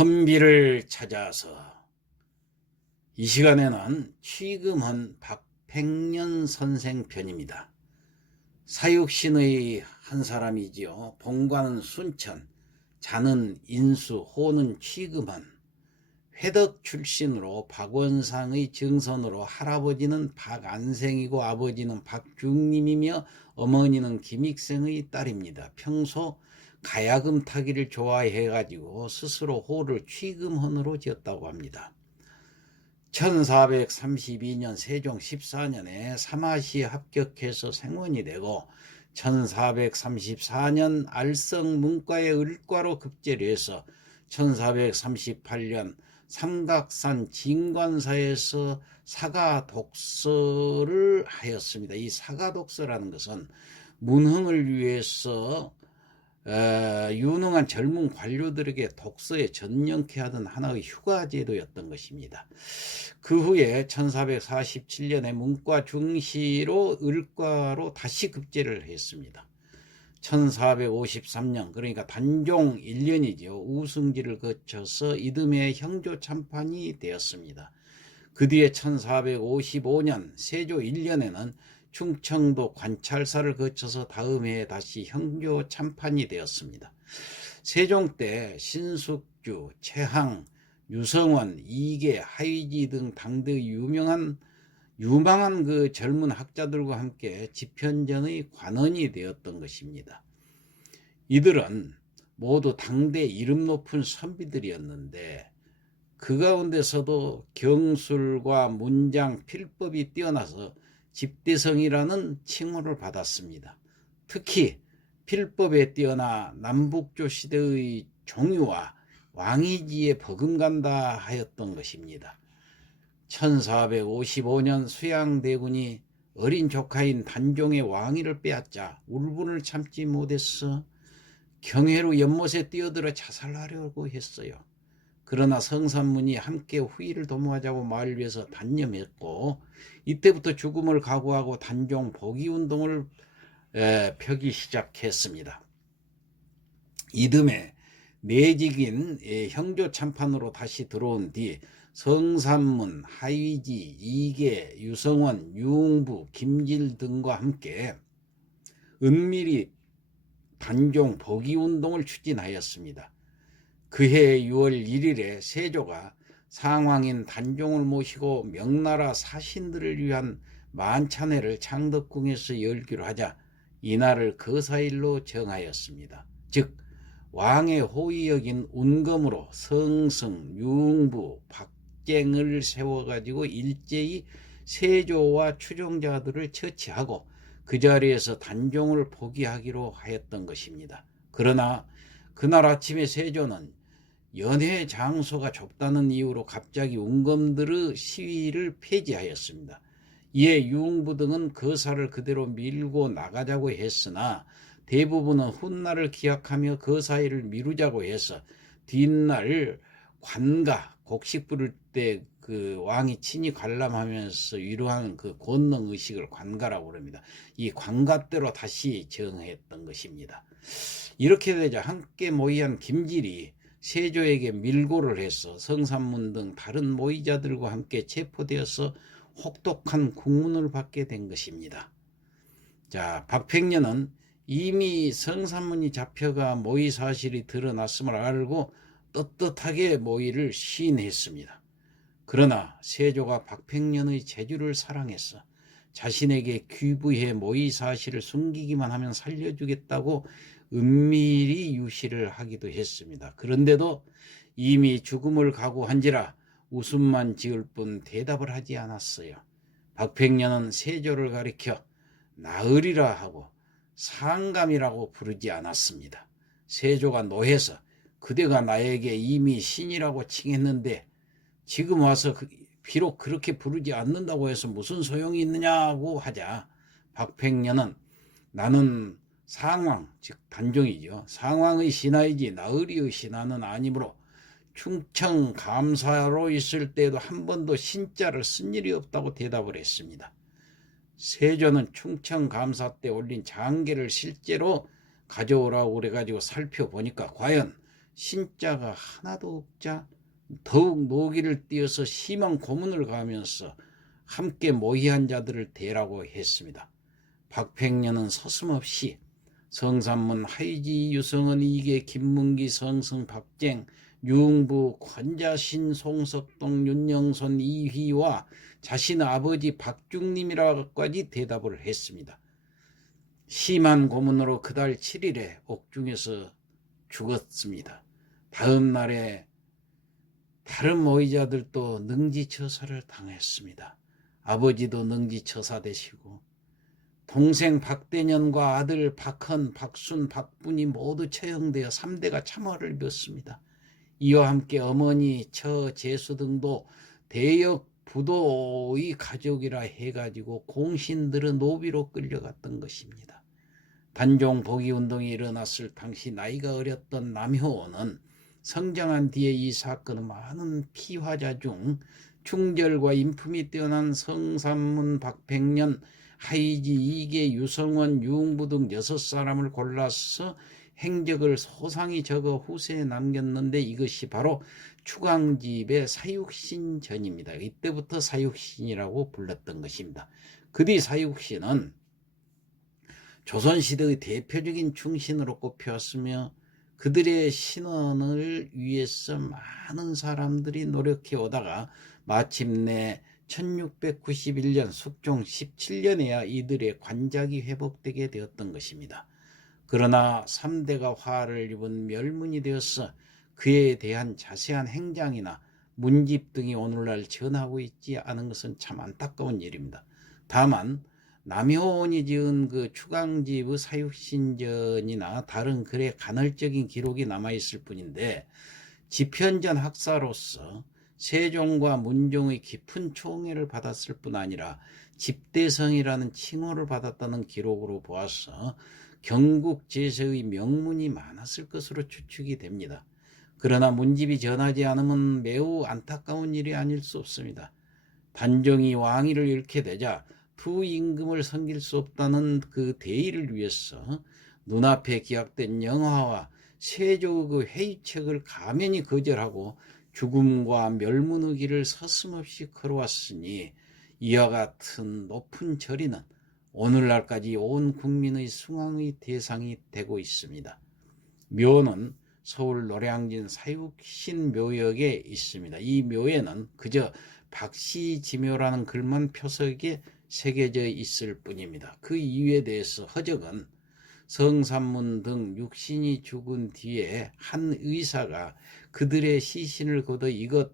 선비를 찾아서. 이 시간에는 취금헌 박팽년 선생 편입니다. 사육신의 한 사람이지요. 본관은 순천, 자는 인수, 호는 취금헌. 회덕 출신으로 박원상의 증손으로 할아버지는 박안생이고 아버지는 박중림이며 어머니는 김익생의 딸입니다. 평소 가야금 타기를 좋아해가지고 스스로 호를 취금헌으로 지었다고 합니다. 1432년 세종 14년에 사마시에 합격해서 생원이 되고 1434년 알성 문과의 을과로 급제를 해서 1438년 삼각산 진관사에서 사가독서를 하였습니다. 이 사가독서라는 것은 문흥을 위해서 유능한 젊은 관료들에게 독서에 전념케 하던 하나의 휴가제도였던 것입니다. 그 후에 1447년에 문과 중시로 을과로 다시 급제를 했습니다. 1453년 그러니까 단종 1년이죠. 우승지를 거쳐서 이듬해 형조 참판이 되었습니다. 그 뒤에 1455년 세조 1년에는 충청도 관찰사를 거쳐서 다음 해에 다시 형조 참판이 되었습니다. 세종 때 신숙주, 최항, 유성원, 이계, 하위지 등 당대의 유망한 그 젊은 학자들과 함께 집현전의 관원이 되었던 것입니다. 이들은 모두 당대 이름 높은 선비들이었는데 그 가운데서도 경술과 문장, 필법이 뛰어나서 집대성이라는 칭호를 받았습니다. 특히 필법에 뛰어나 남북조 시대의 종유와 왕이지에 버금간다 하였던 것입니다. 1455년 수양대군이 어린 조카인 단종의 왕위를 빼앗자 울분을 참지 못해서 경회로 연못에 뛰어들어 자살하려고 했어요. 그러나 성산문이 함께 후일을 도모하자고 마을 위해서 단념했고 이때부터 죽음을 각오하고 단종 복위운동을 펴기 시작했습니다. 이듬해 내직인 형조 참판으로 다시 들어온 뒤 성산문, 하위지, 이계, 유성원, 유흥부, 김질 등과 함께 은밀히 단종 복위운동을 추진하였습니다. 그해 6월 1일에 세조가 상왕인 단종을 모시고 명나라 사신들을 위한 만찬회를 창덕궁에서 열기로 하자 이날을 거사일로 정하였습니다. 즉 왕의 호의 여긴 운검으로 성승, 유흥부, 박쟁을 세워가지고 일제히 세조와 추종자들을 처치하고 그 자리에서 단종을 포기하기로 하였던 것입니다. 그러나 그날 아침에 세조는 연회 장소가 좁다는 이유로 갑자기 운검들의 시위를 폐지하였습니다. 이에 유흥부 등은 거사를 그대로 밀고 나가자고 했으나 대부분은 훗날을 기약하며 거사일을 미루자고 해서 뒷날 관가, 곡식 부를 때 그 왕이 친히 관람하면서 위로하는 그 권능의식을 관가라고 합니다. 이 관가대로 다시 정했던 것입니다. 이렇게 되자 함께 모의한 김질이 세조에게 밀고를 해서 성산문 등 다른 모의자들과 함께 체포되어서 혹독한 국문을 받게 된 것입니다. 자, 박팽년은 이미 성산문이 잡혀가 모의 사실이 드러났음을 알고 떳떳하게 모의를 시인했습니다. 그러나 세조가 박팽년의 재주를 사랑해서 자신에게 귀부해 모의 사실을 숨기기만 하면 살려주겠다고 은밀히 유시를 하기도 했습니다. 그런데도 이미 죽음을 각오한지라 웃음만 지을 뿐 대답을 하지 않았어요. 박팽년은 세조를 가리켜 나으리라 하고 상감이라고 부르지 않았습니다. 세조가 노해서 그대가 나에게 이미 신이라고 칭했는데 지금 와서 비록 그렇게 부르지 않는다고 해서 무슨 소용이 있느냐고 하자 박팽년은 나는 상왕, 즉 단종이죠. 상왕의 신하이지 나으리의 신하는 아니므로 충청 감사로 있을 때도 한 번도 신자를 쓴 일이 없다고 대답을 했습니다. 세조는 충청 감사 때 올린 장계를 실제로 가져오라고 그래가지고 살펴보니까 과연 신자가 하나도 없자 더욱 노기를 띄어서 심한 고문을 가하면서 함께 모의한 자들을 대라고 했습니다. 박팽년은 서슴없이 성산문, 하이지, 유성은, 이계, 김문기, 성승, 박쟁, 유흥부, 권자신, 송석동, 윤영선, 이휘와 자신 아버지 박중림이라고까지 대답을 했습니다. 심한 고문으로 그달 7일에 옥중에서 죽었습니다. 다음 날에 다른 모의자들도 능지처사를 당했습니다. 아버지도 능지처사되시고 동생 박대년과 아들 박헌, 박순, 박분이 모두 처형되어 3대가 참화를 입었습니다. 이와 함께 어머니, 처, 제수 등도 대역 부도의 가족이라 해가지고 공신들은 노비로 끌려갔던 것입니다. 단종 복위운동이 일어났을 당시 나이가 어렸던 남효원은 성장한 뒤에 이 사건은 많은 피화자 중 충절과 인품이 뛰어난 성산문, 박팽년, 하이지, 이계, 유성원, 유흥부 등 6사람을 골라서 행적을 소상히 적어 후세에 남겼는데 이것이 바로 추강집의 사육신전입니다. 이때부터 사육신이라고 불렀던 것입니다. 그 뒤 사육신은 조선시대의 대표적인 충신으로 꼽혀왔으며 그들의 신원을 위해서 많은 사람들이 노력해 오다가 마침내 1691년 숙종 17년에야 이들의 관작이 회복되게 되었던 것입니다. 그러나 3대가 화를 입은 멸문이 되어서 그에 대한 자세한 행장이나 문집 등이 오늘날 전하고 있지 않은 것은 참 안타까운 일입니다. 다만 남효원이 지은 그 추강집의 사육신전이나 다른 글의 간헐적인 기록이 남아있을 뿐인데 집현전 학사로서 세종과 문종의 깊은 총애를 받았을 뿐 아니라 집대성이라는 칭호를 받았다는 기록으로 보아서 경국 제세의 명문이 많았을 것으로 추측이 됩니다. 그러나 문집이 전하지 않으면 매우 안타까운 일이 아닐 수 없습니다. 단종이 왕위를 잃게 되자 두 임금을 섬길 수 없다는 그 대의를 위해서 눈앞에 기약된 영화와 세조의 그 회의책을 가면히 거절하고 죽음과 멸문의 길을 서슴없이 걸어왔으니 이와 같은 높은 절이는 오늘날까지 온 국민의 숭앙의 대상이 되고 있습니다. 묘는 서울 노량진 사육신묘역에 있습니다. 이 묘에는 그저 박씨지묘라는 글만 표석에 새겨져 있을 뿐입니다. 그 이유에 대해서 허적은 성산문 등 육신이 죽은 뒤에 한 의사가 그들의 시신을 거둬 이것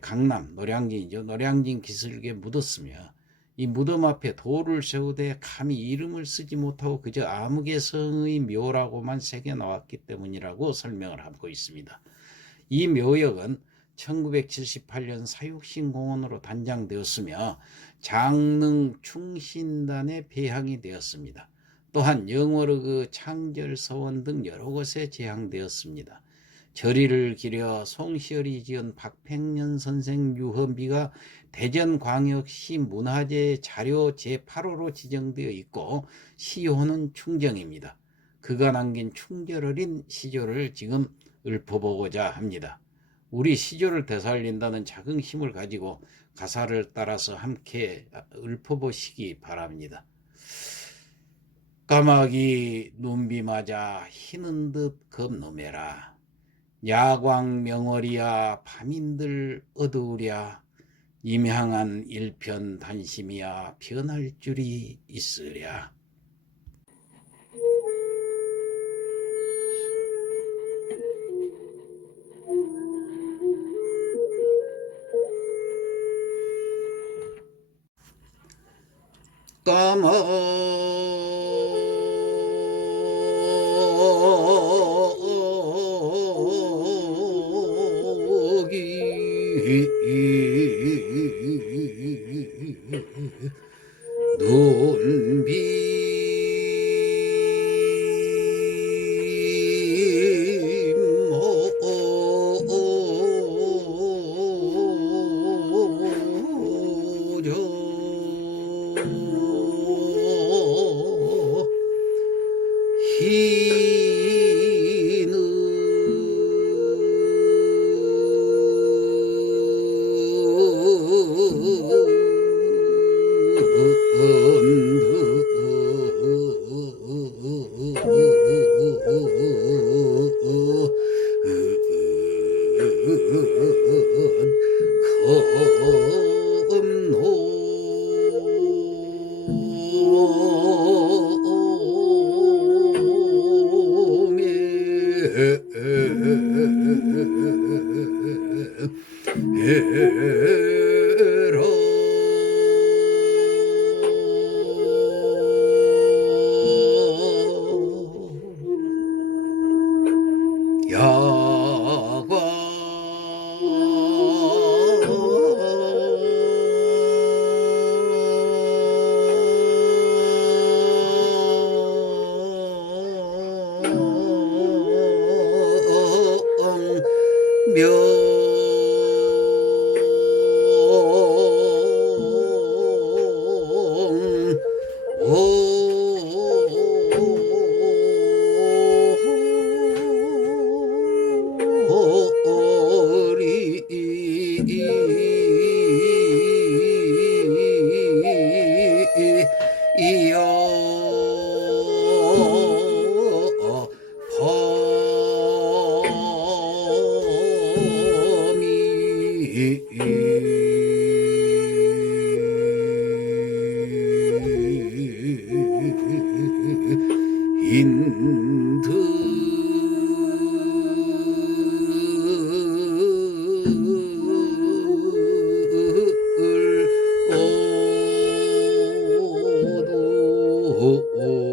강남 노량진이죠. 노량진 기슭에 묻었으며 이 무덤 앞에 돌을 세우되 감히 이름을 쓰지 못하고 그저 아무개성의 묘라고만 새겨 나왔기 때문이라고 설명을 하고 있습니다. 이 묘역은 1978년 사육신공원으로 단장되었으며 장릉 충신단에 배향이 되었습니다. 또한 영월의 그 창절서원 등 여러 곳에 제향되었습니다. 절의를 기려 송시열이 지은 박팽년 선생 유허비가 대전광역시 문화재 자료 제8호로 지정되어 있고 시호는 충정입니다. 그가 남긴 충절어린 시조를 지금 읊어보고자 합니다. 우리 시조를 되살린다는 자긍심을 가지고 가사를 따라서 함께 읊어보시기 바랍니다. 까마귀 눈비 맞아 희는 듯 겁노매라. 야광 명월이야 밤인들 어두우랴. 임향한 일편 단심이야 변할 줄이 있으랴. 인들 오도